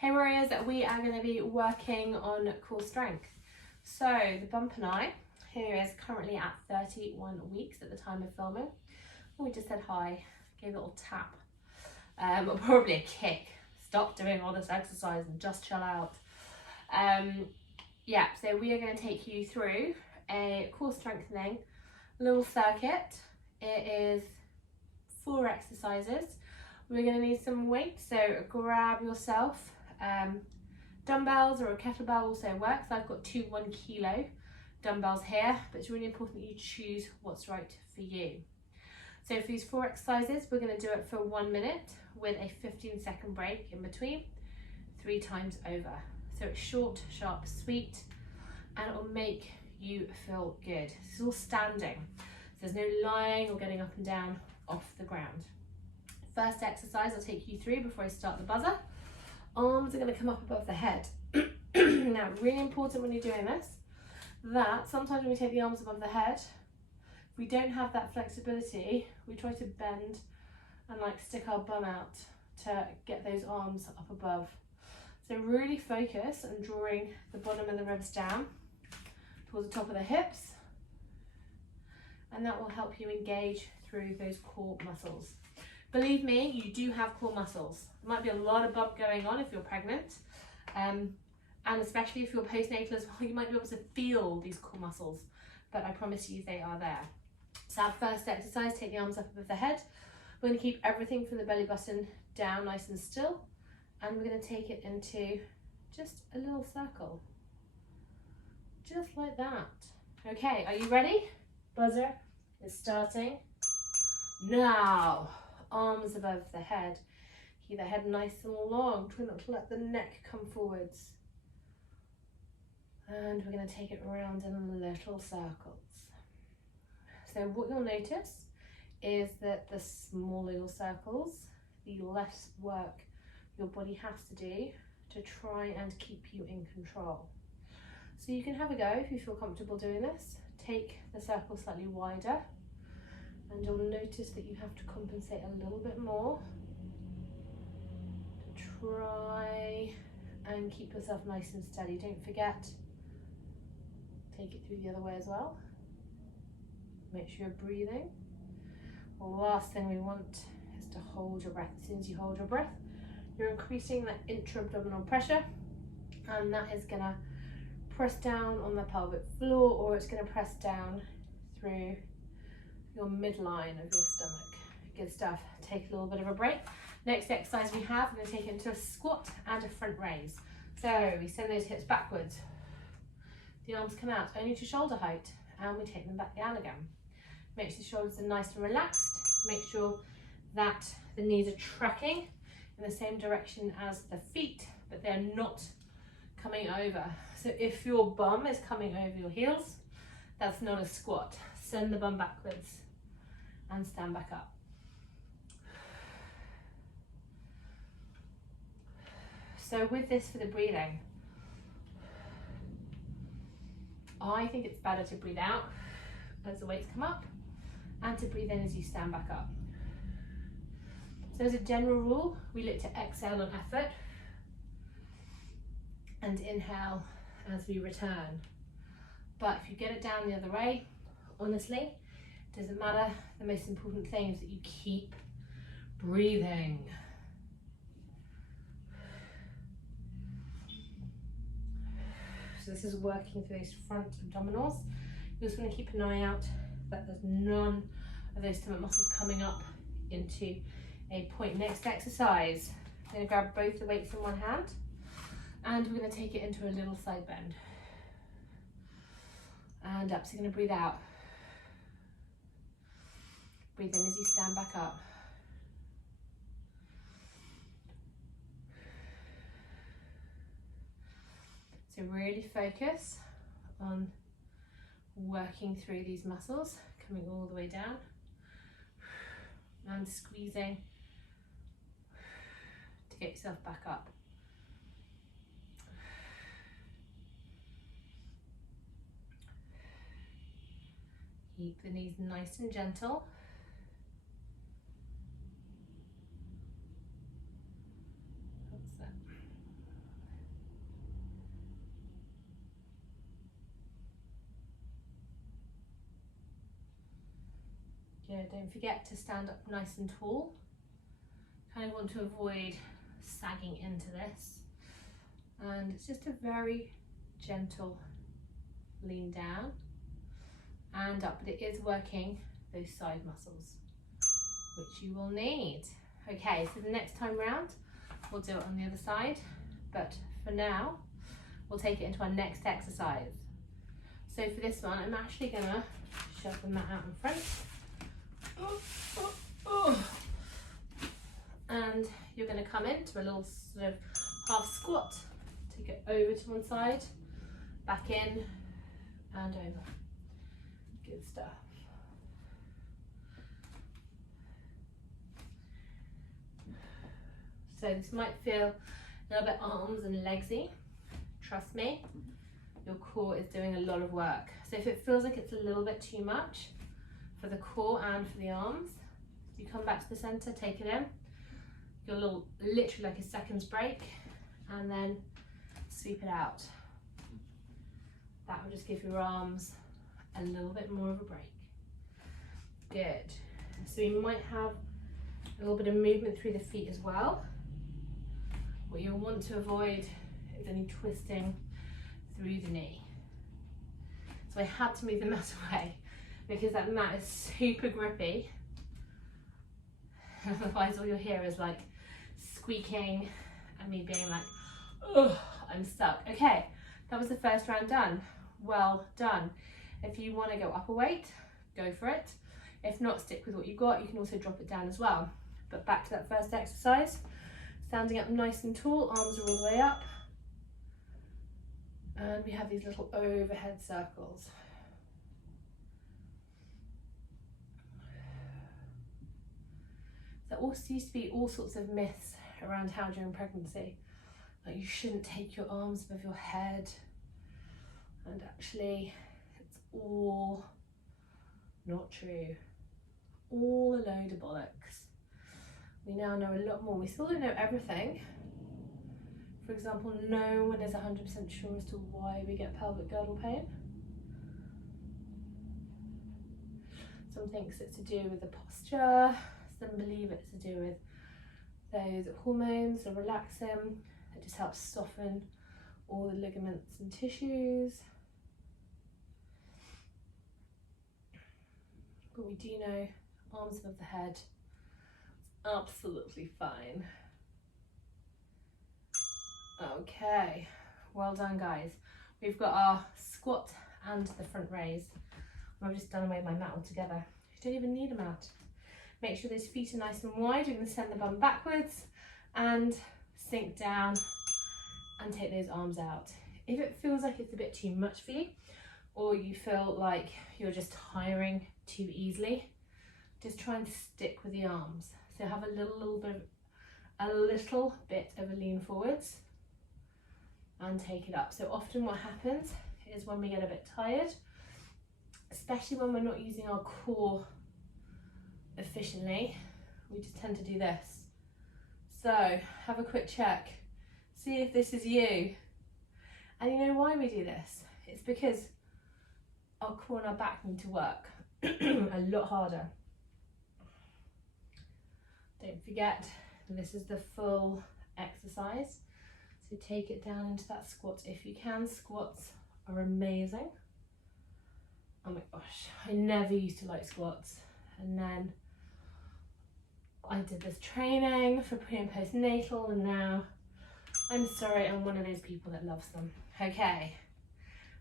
Hey warriors, we are going to be working on core strength. So the bump and I here is currently at 31 weeks at the time of filming. We just said hi, gave a little tap, or probably a kick. Stop doing all this exercise and just chill out. Yeah, so we are going to take you through a core strengthening little circuit. It is 4 exercises. We're going to need some weight, so grab yourself dumbbells, or a kettlebell also works. I've got 2 1 kilo dumbbells here, but it's really important that you choose what's right for you. So for these 4 exercises, we're going to do it for 1 minute with a 15-second break in between, 3 times over. So it's short, sharp, sweet, and it will make you feel good. This is all standing, so there's no lying or getting up and down off the ground. First exercise I'll take you through before I start the buzzer. Arms are going to come up above the head. Now, really important when you're doing this, that sometimes when we take the arms above the head, if we don't have that flexibility, we try to bend and like stick our bum out to get those arms up above. So really focus on drawing the bottom of the ribs down towards the top of the hips, and that will help you engage through those core muscles. Believe me, you do have core muscles. There might be a lot of bump going on if you're pregnant, and especially if you're postnatal as well, you might be able to feel these core muscles, but I promise you they are there. So our first exercise, take the arms up above the head. We're going to keep everything from the belly button down nice and still, and we're going to take it into just a little circle, just like that. Okay, are you ready? Buzzer is starting now. Arms above the head. Keep the head nice and long. Try not to let the neck come forwards. And we're going to take it around in little circles. So what you'll notice is that the smaller your circles, the less work your body has to do to try and keep you in control. So you can have a go if you feel comfortable doing this. Take the circle slightly wider, and you'll notice that you have to compensate a little bit more to try and keep yourself nice and steady. Don't forget, take it through the other way as well. Make sure you're breathing. The last thing we want is to hold your breath. As soon as you hold your breath, you're increasing that intra-abdominal pressure, and that is going to press down on the pelvic floor, or it's going to press down through your midline of your stomach. Good stuff. Take a little bit of a break. Next exercise we have, we're going to take it into a squat and a front raise. So we send those hips backwards. The arms come out only to shoulder height, and we take them back down again. Make sure the shoulders are nice and relaxed. Make sure that the knees are tracking in the same direction as the feet, but they're not coming over. So if your bum is coming over your heels, that's not a squat. Send the bum backwards and stand back up. So with this, for the breathing, I think it's better to breathe out as the weights come up, and to breathe in as you stand back up. So as a general rule, we look to exhale on effort and inhale as we return. But if you get it down the other way, honestly, it doesn't matter. The most important thing is that you keep breathing. So this is working through those front abdominals. You just want to keep an eye out that there's none of those stomach muscles coming up into a point. Next exercise, I'm going to grab both the weights in one hand, and we're going to take it into a little side bend. And up, so you're going to breathe out. Breathe in as you stand back up. So really focus on working through these muscles, coming all the way down and squeezing to get yourself back up. Keep the knees nice and gentle. That's it. Good. Don't forget to stand up nice and tall. Kind of want to avoid sagging into this. And it's just a very gentle lean down and up, but it is working those side muscles, which you will need. Okay, so the next time round, we'll do it on the other side, but for now, we'll take it into our next exercise. So for this one, I'm actually gonna shove the mat out in front. And you're gonna come into a little sort of half squat. Take it over to one side, back in, and over. Good stuff. So this might feel a little bit arms and legsy. Trust me, your core is doing a lot of work. So if it feels like it's a little bit too much for the core and for the arms, you come back to the center, take it in. Your little, literally like a seconds break, and then sweep it out. That will just give your arms a little bit more of a break. Good. So you might have a little bit of movement through the feet as well. What you'll want to avoid is any twisting through the knee. So I had to move the mat away because that mat is super grippy. Otherwise all you'll hear is like squeaking and me being like, oh, I'm stuck. Okay, that was the first round done. Well done. If you want to go up a weight, go for it. If not, stick with what you got. You can also drop it down as well. But back to that first exercise, standing up nice and tall, arms are all the way up. And we have these little overhead circles. There also used to be all sorts of myths around how during pregnancy, like you shouldn't take your arms above your head. And actually, it's all not true. All a load of bollocks. We now know a lot more. We still don't know everything. For example, no one is 100% sure as to why we get pelvic girdle pain. Some think it's to do with the posture. Some believe it's to do with those hormones are relaxing. It just helps soften all the ligaments and tissues. But we do know arms above the head, absolutely fine. Okay, well done guys. We've got our squat and the front raise. I've just done away with my mat altogether. You don't even need a mat. Make sure those feet are nice and wide. We're going to send the bum backwards and sink down and take those arms out. If it feels like it's a bit too much for you, or you feel like you're just tiring too easily, just try and stick with the arms. So have a little bit of a lean forwards and take it up. So often what happens is when we get a bit tired, especially when we're not using our core efficiently, we just tend to do this. So have a quick check, see if this is you. And you know why we do this? It's because our core and our back need to work a lot harder. Don't forget, this is the full exercise. So take it down into that squat if you can. Squats are amazing. Oh my gosh, I never used to like squats. And then I did this training for pre and postnatal, and now I'm sorry, I'm one of those people that loves them. Okay,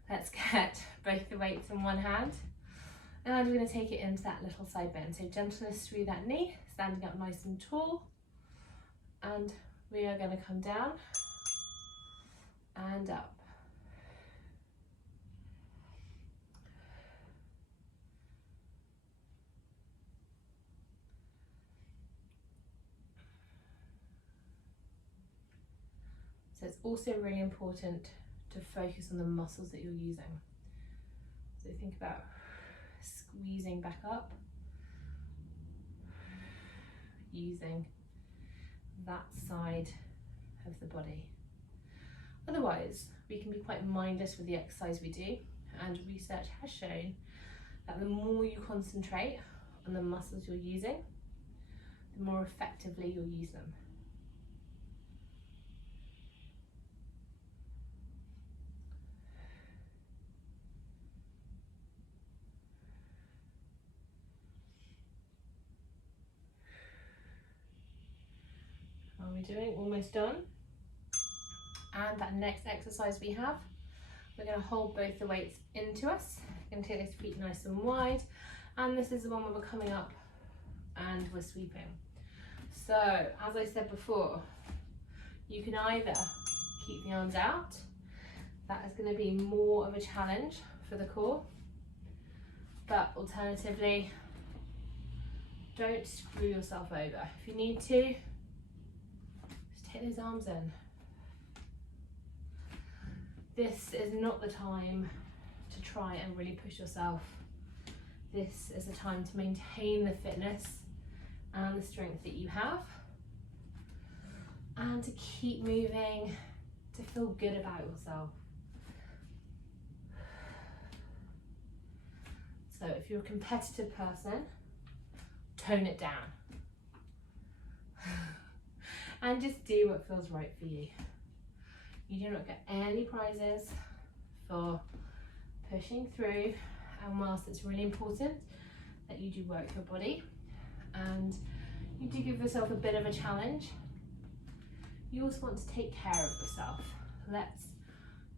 let's get both the weights in one hand. And we're going to take it into that little side bend. So gentleness through that knee, standing up nice and tall. And we are going to come down and up. So it's also really important to focus on the muscles that you're using. So think about squeezing back up, using that side of the body. Otherwise, we can be quite mindless with the exercise we do, and research has shown that the more you concentrate on the muscles you're using, the more effectively you'll use them. How are we doing? Almost done. And that next exercise we have, we're going to hold both the weights into us. We're going to take those feet nice and wide, and this is the one where we're coming up and we're sweeping. So as I said before, you can either keep the arms out, that is going to be more of a challenge for the core, but alternatively, don't screw yourself over. If you need to, just take those arms in. This is not the time to try and really push yourself. This is the time to maintain the fitness and the strength that you have, and to keep moving, to feel good about yourself. So if you're a competitive person, tone it down. And just do what feels right for you. You do not get any prizes for pushing through, and whilst it's really important that you do work your body and you do give yourself a bit of a challenge, you also want to take care of yourself. Let's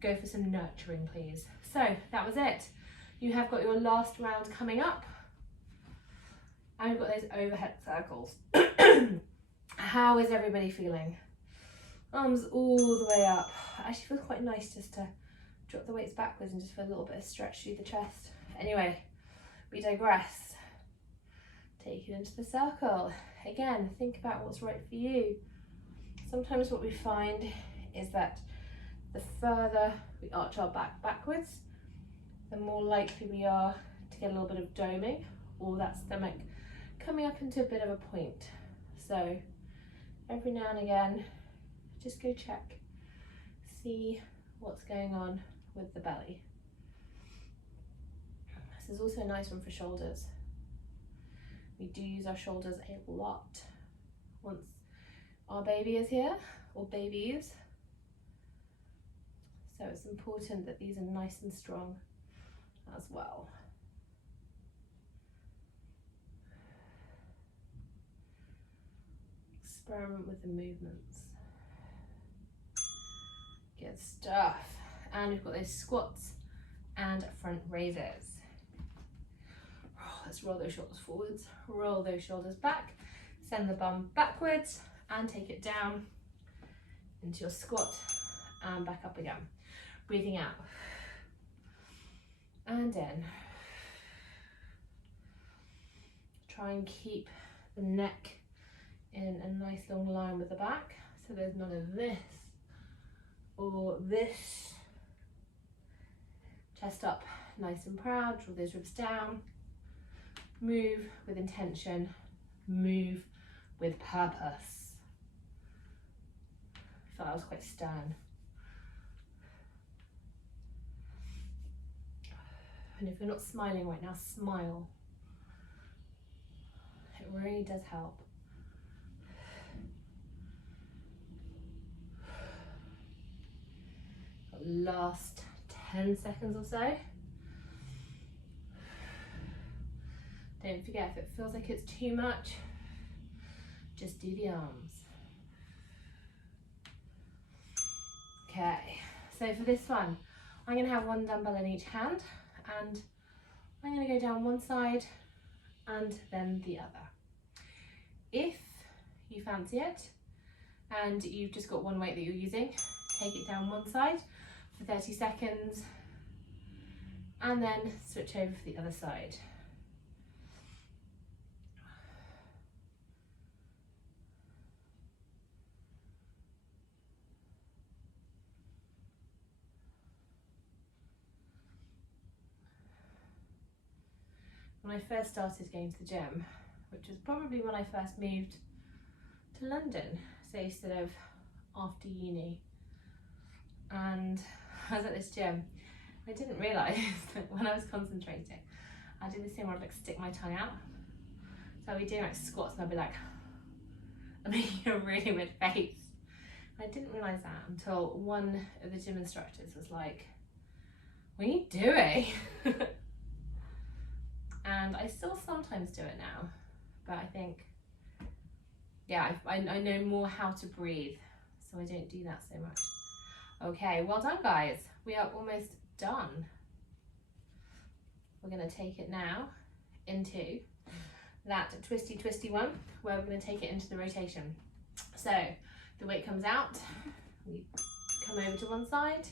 go for some nurturing, please. So that was it. You have got your last round coming up, and we've got those overhead circles. How is everybody feeling? Arms all the way up. It actually feels quite nice just to drop the weights backwards and just feel a little bit of stretch through the chest. Anyway, we digress. Take it into the circle. Again, think about what's right for you. Sometimes what we find is that the further we arch our back backwards, the more likely we are to get a little bit of doming, or that stomach coming up into a bit of a point. So every now and again, just go check, see what's going on with the belly. This is also a nice one for shoulders. We do use our shoulders a lot once our baby is here, or babies. So it's important that these are nice and strong as well. Experiment with the movements. Good stuff. And we've got those squats and front raises. Let's roll those shoulders forwards, roll those shoulders back, send the bum backwards and take it down into your squat and back up again. Breathing out and in. Try and keep the neck in a nice long line with the back, so there's none of this or this. Chest up nice and proud, draw those ribs down. Move with intention, move with purpose. I felt that was quite stern. And if you're not smiling right now, smile. It really does help. Last 10 seconds or so. Don't forget, if it feels like it's too much, just do the arms. Okay, so for this one, I'm going to have one dumbbell in each hand, and I'm going to go down one side and then the other. If you fancy it and you've just got one weight that you're using, take it down one side for 30 seconds and then switch over for the other side. When I first started going to the gym, which was probably when I first moved to London, so sort of after uni, and I was at this gym, I didn't realise that when I was concentrating, I did this thing where I'd like stick my tongue out, So I'll be doing like squats and I'll be like, I'm making a really weird face. I didn't realise that until one of the gym instructors was like, what are you doing? And I still sometimes do it now, but I think, yeah, I know more how to breathe, so I don't do that so much. Okay, well done guys. We are almost done. We're gonna take it now into that twisty one, where we're gonna take it into the rotation. So the weight comes out, we come over to one side,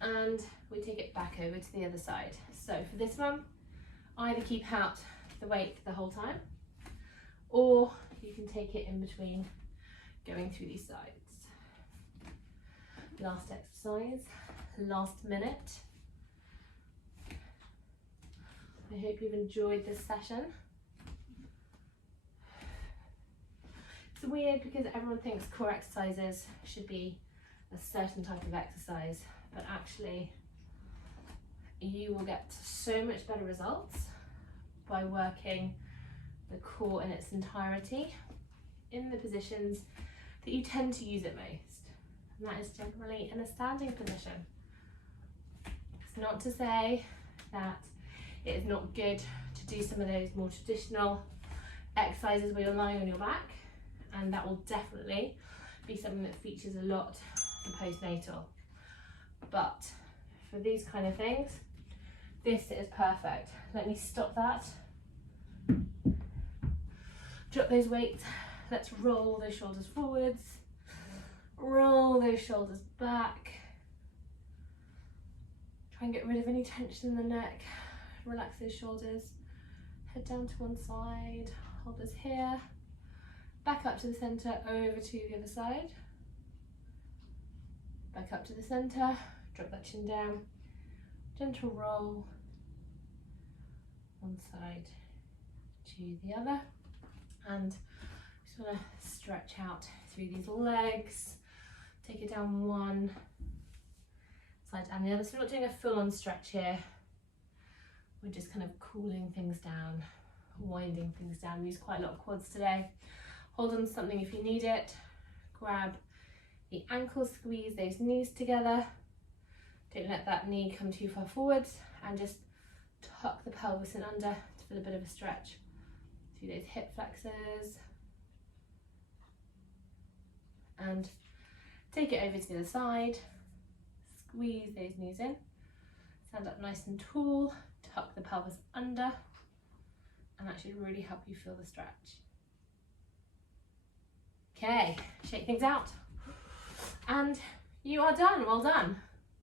and we take it back over to the other side. So for this one, either keep out the weight the whole time, or you can take it in between going through these sides. Last exercise, last minute. I hope you've enjoyed this session. It's weird because everyone thinks core exercises should be a certain type of exercise, but actually you will get so much better results by working the core in its entirety in the positions that you tend to use it most, and that is generally in a standing position. It's not to say that it is not good to do some of those more traditional exercises where you're lying on your back, and that will definitely be something that features a lot in postnatal. But for these kind of things, this is perfect. Let me stop that. Drop those weights. Let's roll those shoulders forwards. Roll those shoulders back. Try and get rid of any tension in the neck. Relax those shoulders. Head down to one side. Hold us here. Back up to the center, over to the other side. Back up to the center. Drop that chin down. Gentle roll. One side to the other. And just want to stretch out through these legs. Take it down one side and the other. So we're not doing a full-on stretch here. We're just kind of cooling things down, winding things down. We use quite a lot of quads today. Hold on to something if you need it. Grab the ankles, squeeze those knees together. Don't let that knee come too far forwards, and just tuck the pelvis in under to feel a bit of a stretch through those hip flexors. And take it over to the other side. Squeeze those knees in. Stand up nice and tall. Tuck the pelvis under, and that should really help you feel the stretch. Okay, shake things out. And you are done. Well done.